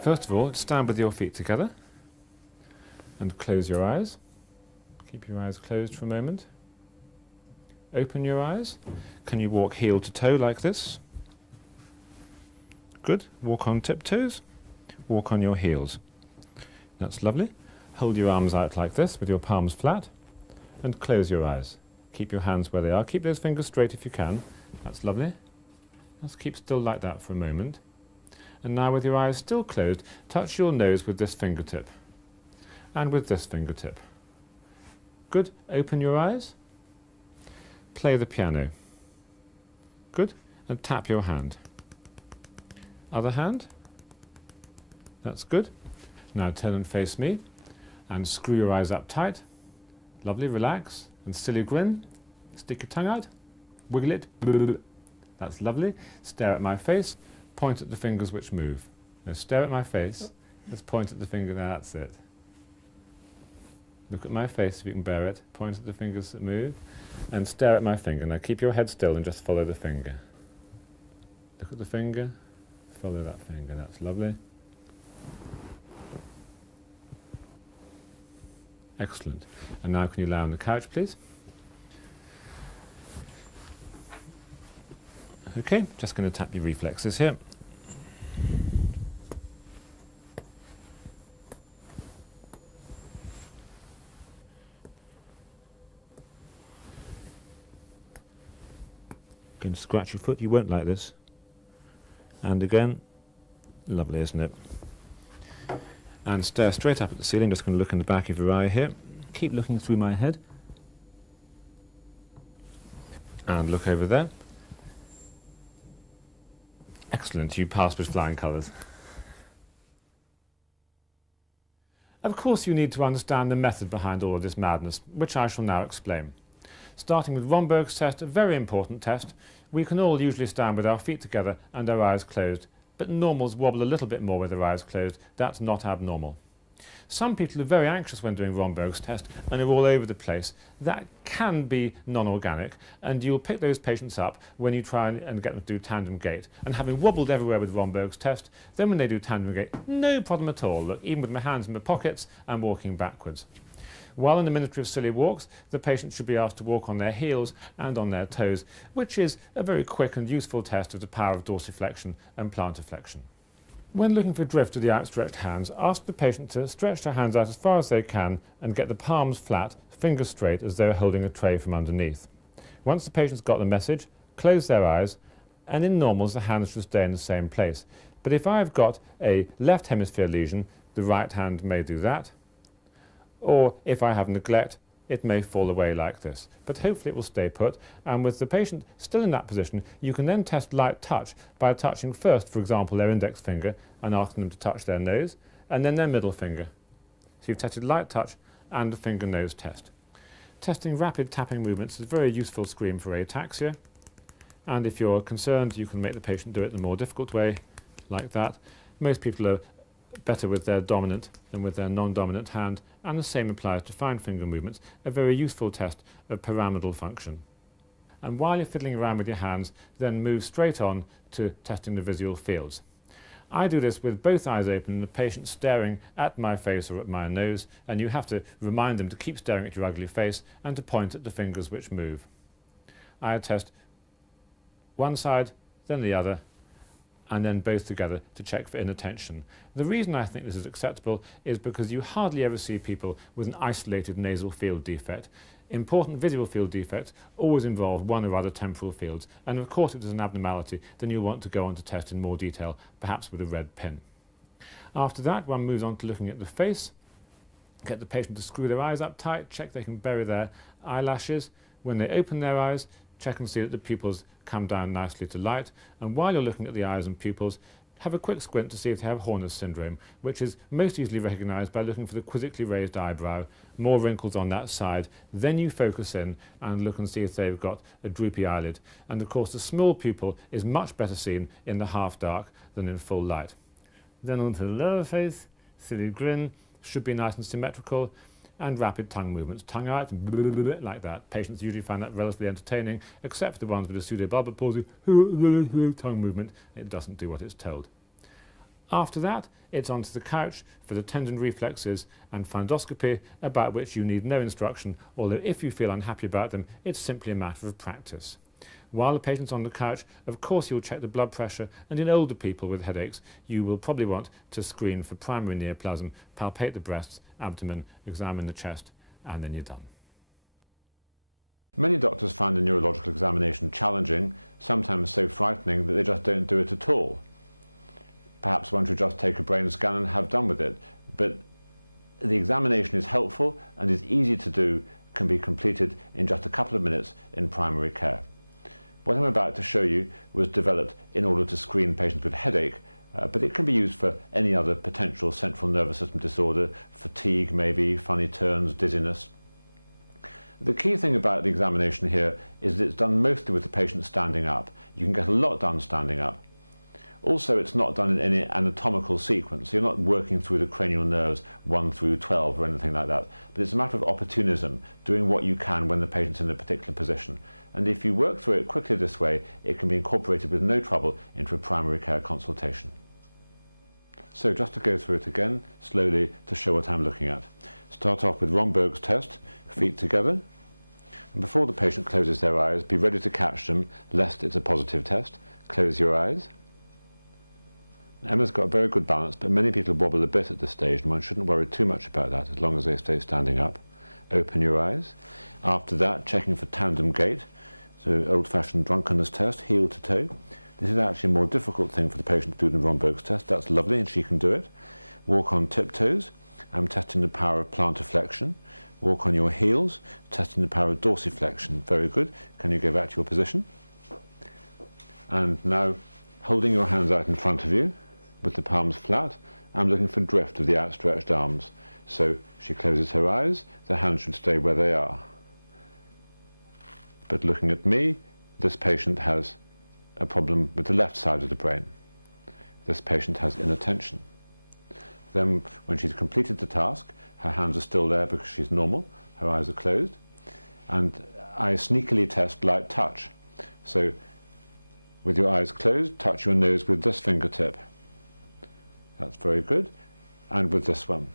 First of all, stand with your feet together and close your eyes. Keep your eyes closed for a moment. Open your eyes. Can you walk heel to toe like this? Good. Walk on tiptoes. Walk on your heels. That's lovely. Hold your arms out like this with your palms flat and close your eyes. Keep your hands where they are. Keep those fingers straight if you can. That's lovely. Let's keep still like that for a moment. And now with your eyes still closed, touch your nose with this fingertip and with this fingertip. Good. Open your eyes. Play the piano. Good. And tap your hand. Other hand. That's good. Now turn and face me and screw your eyes up tight. Lovely. Relax and silly grin. Stick your tongue out. Wiggle it. That's lovely. Stare at my face. Point at the fingers which move. Now stare at my face. Let's point at the finger. Now that's it. Look at my face if you can bear it. Point at the fingers that move. And stare at my finger. Now keep your head still and just follow the finger. Look at the finger. Follow that finger. That's lovely. Excellent. And now can you lie on the couch, please? Okay, just going to tap your reflexes here. Going to scratch your foot. You won't like this. And again, lovely, isn't it? And stare straight up at the ceiling. Just going to look in the back of your eye here. Keep looking through my head. And look over there. Excellent, you passed with flying colours. Of course you need to understand the method behind all of this madness, which I shall now explain. Starting with Romberg's test, a very important test, we can all usually stand with our feet together and our eyes closed, but normals wobble a little bit more with their eyes closed. That's not abnormal. Some people are very anxious when doing Romberg's test and are all over the place. That can be non-organic, and you'll pick those patients up when you try and get them to do tandem gait. And having wobbled everywhere with Romberg's test, then when they do tandem gait, no problem at all. Look, even with my hands in my pockets, I'm walking backwards. While in the Ministry of Silly Walks, the patients should be asked to walk on their heels and on their toes, which is a very quick and useful test of the power of dorsiflexion and plantarflexion. When looking for drift of the outstretched hands, ask the patient to stretch their hands out as far as they can and get the palms flat, fingers straight as though holding a tray from underneath. Once the patient's got the message, close their eyes, and in normals the hands should stay in the same place. But if I've got a left hemisphere lesion, the right hand may do that, or if I have neglect, it may fall away like this. But hopefully it will stay put, and with the patient still in that position, you can then test light touch by touching first, for example, their index finger and asking them to touch their nose, and then their middle finger. So you've tested light touch and a finger-nose test. Testing rapid tapping movements is a very useful screen for ataxia, and if you're concerned, you can make the patient do it in a more difficult way, like that. Most people are better with their dominant than with their non-dominant hand, and the same applies to fine finger movements, a very useful test of pyramidal function. And while you're fiddling around with your hands, then move straight on to testing the visual fields. I do this with both eyes open and the patient staring at my face or at my nose, and you have to remind them to keep staring at your ugly face and to point at the fingers which move. I test one side, then the other, and then both together to check for inattention. The reason I think this is acceptable is because you hardly ever see people with an isolated nasal field defect. Important visual field defects always involve one or other temporal fields, and of course if there's an abnormality, then you'll want to go on to test in more detail, perhaps with a red pin. After that, one moves on to looking at the face, get the patient to screw their eyes up tight, check they can bury their eyelashes. When they open their eyes, check and see that the pupils come down nicely to light, and while you're looking at the eyes and pupils, have a quick squint to see if they have Horner's syndrome, which is most easily recognised by looking for the quizzically raised eyebrow, more wrinkles on that side. Then you focus in and look and see if they've got a droopy eyelid. And of course the small pupil is much better seen in the half dark than in full light. Then onto the lower face, silly grin, should be nice and symmetrical, and rapid tongue movements, tongue out, like that. Patients usually find that relatively entertaining, except for the ones with a pseudo-bulbar palsy, tongue movement. It doesn't do what it's told. After that, It's onto the couch for the tendon reflexes and fundoscopy, about which you need no instruction, although if you feel unhappy about them, it's simply a matter of practice. While the patient's on the couch, of course you'll check the blood pressure, and in older people with headaches, you will probably want to screen for primary neoplasm, palpate the breasts, abdomen, examine the chest, and then you're done. Many doctors find a neurological examination challenging, sometimes so frightening that they just don't do it at all. Perhaps one should just take a brain scan and have done with it, but the examination is helpful and is easy to do, can be completed in just a couple of minutes in primary care. What I'm about to show you was developed in order to screen patients with headache, but it can be used for any other potential central nervous system disorder, fatigue maybe, funny turns, dizziness. The key thing about the examination here is that it's done mostly with the patient standing up. You can get a lot done standing up. Also, it's not done in any anatomical sequence. You're not working through the cranial nerves 1 through 12 or anything like that. But it's a matter of opportunism, doing what you can when the patient's in a particular position. And if you work through it quickly this way, it can be incorporated with no trouble into a primary care consultation. So just to go through it again, slowly, to show what I'm looking at. Start off with Romberg's test, feet together. And before the patient closes their eyes, be ready to catch them, lest it's a positive test. Close your eyes. Emma's got a very good balance, but many people wobble a bit at this stage, and one shouldn't worry too much about that as long as they stay standing up. Open your eyes. After that, checking for tandem gait. So old-fashioned drunkenness test, heel to toe. This is actually a more difficult thing for the patient to do than Romberg's test. That's lovely, and she can do it. Walk on tiptoes. I'm testing the power of plantar flexion. Walk on your heels, testing the power of dorsiflexion. Very good. Can you go back to your position? And now, holding your hands out in front of you, with the palms flat, I'm looking for drift of the outstretched arms. So she closes her eyes, the hands should stay where they are. But looking at me, this patient has a problem with the left side of the brain. This patient has inattention. Then, when she's completed the task, her hands are still there because she's normal, her eyes are closed, and I sneakily test light touch. So, with your eyes closed, touch your nose with this fingertip. That's very good, and with this one.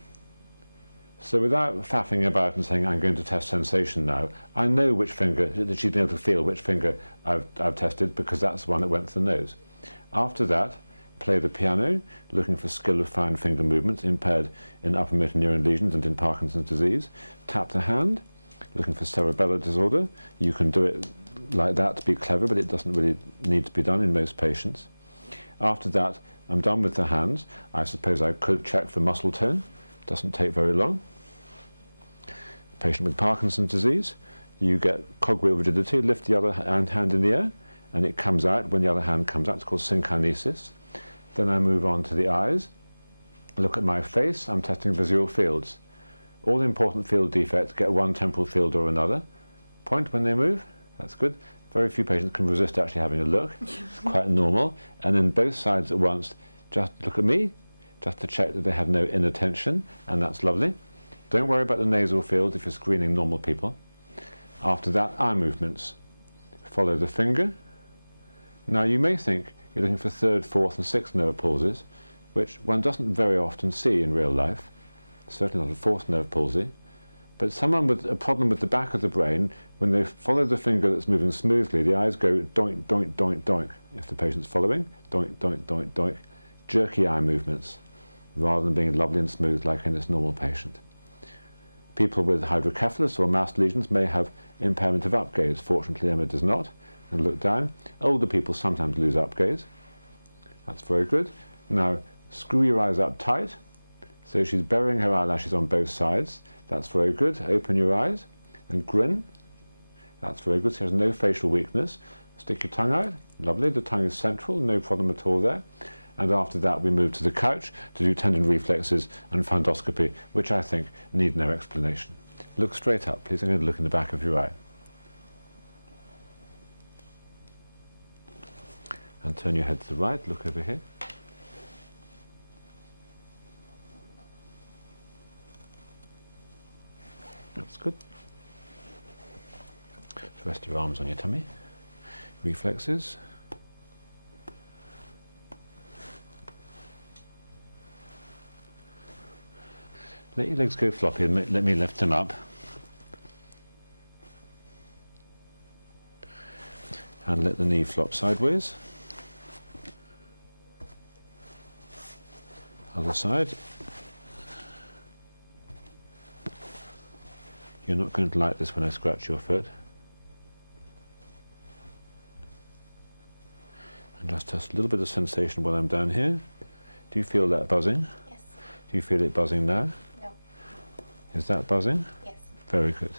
So without faffing about and saying, I'm going to test sensation now, I know which finger, that she's been able to feel which finger I've tested, because that's the one that went to the nose. After that, play the piano, looking for skill of fine finger movements impaired in upper motor neuron lesions and in Parkinson's disease. Tap the hand, looking for cerebellar disorder. You can do it like that to be clever, but it doesn't really need to be done in most patients. After that, I'm done with the hands. I suppose I could check for muscle tone. Doesn't take very long. Patient with Parkinson's disease, you get cogwheel rigidity, lift the other hand in the air, and it comes out when the other hand comes out. It's called synkinesis. Then I move on to the eyes. Look at my face. I'm testing visual fields. All the important field defects get one temporal field or another. Point when they move. That's good. Very few patients can resist actually having a look. It's quite normal. And then both sides at once, just look at me, just to check that they have no inattention, and that's lovely. Don't worry about the nasal field if you're screening normal people. After that, eye movements. Follow the finger. Now you may think you're looking for third, fourth and sixth nerve palsies, which one doesn't very often see in real life. Certainly not a fourth nerve palsy. But someone with a problem with the back of the brain, when they follow the finger that's moving smoothly, the eyes go doink, doink, doink, doink. If the patient's following, doink, doink, doink, doink. Jerky eye movements, rather than being lovely and smooth like in this normal patient. People with hydrocephalus or mass lesions may have impairment of upgaze. Fortunately, Emma does not. And look down. Older people sometimes lose upgaze. That's very good. Now, screw your eyes up tight. So she's burying her eyelashes on both sides. That's very good. Open your eyes and grin. That's very good. She has no facial weakness. Stick your tongue out. Lovely. The tongue is central. No problem at all there. And after that, we move to the couch to do tendon reflexes and fundoscopy, which I think need no explanation. Look straight up, please. I'm going to look in the back of your eye. And turn your head to the right. Look over here. That's good. Rest your arms on your tummy. Reflexes. Let your legs go floppy and let me lift them up. And let the knee flop sideways. Other side. You're not going to like this when I scratch your foot. And just test a little bit of sensation while I'm down here. Do you feel that buzzing? Yes. Do you feel it buzzing now? No. Is that buzzing? Yes. Very good.